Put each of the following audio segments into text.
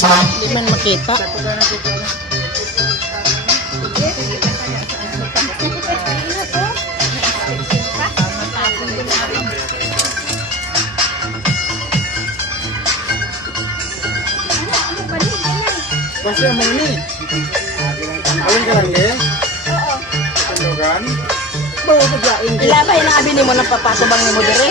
Hindi man makita. Pasti ang mga ni. Alin ka lang eh? Oo. Kandugan? Bawa paglaing. Ilabay na abili mo ng papatubang ni mo dire.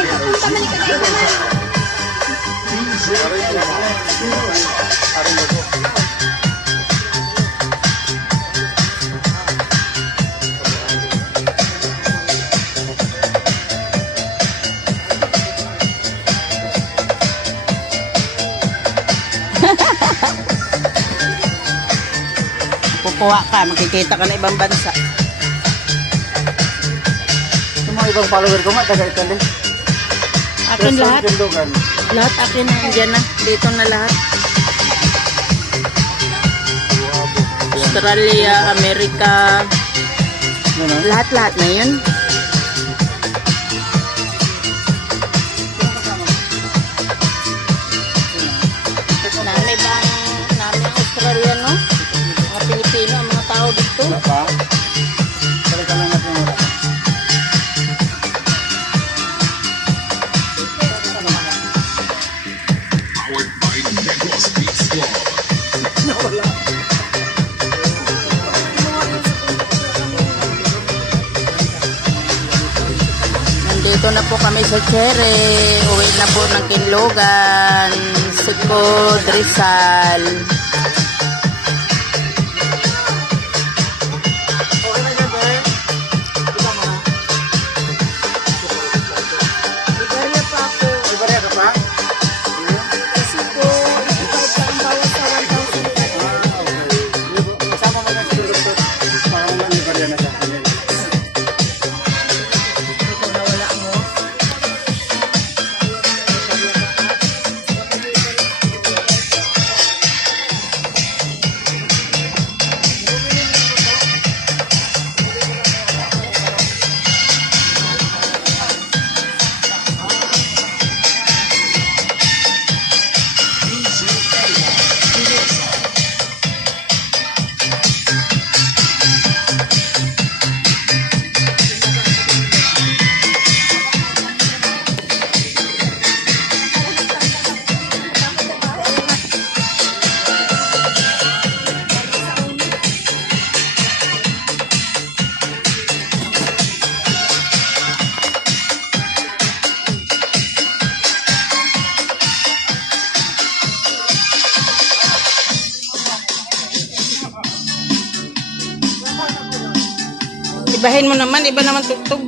Kukuha ka, makikita ka na ibang bansa. Yung mga ibang follower ko nga, taga-Italy. Akin lahat. Kandugan. Lahat akin na. Diyan na. Dito na lahat. Australia, Amerika. Ano? Lahat-lahat na yun. Nami bang nami ang Australia, no? Mga Pilipino, ang mga tao dito. Wala pa? Balikan lang natin muna. Nandito na po kami sa Cherry. Uwi na po ng Kinlogan, Sugod, Rizal. Okay na dyan, eh. Kita mo na. Ibarya pa ako. May bariya ka pa? Kasi po, kahit ang bawas sa 1,000. Kasama mo na si Dr. Para mo may bariya na sa akin. Ibahin mo naman, iba naman tugtog.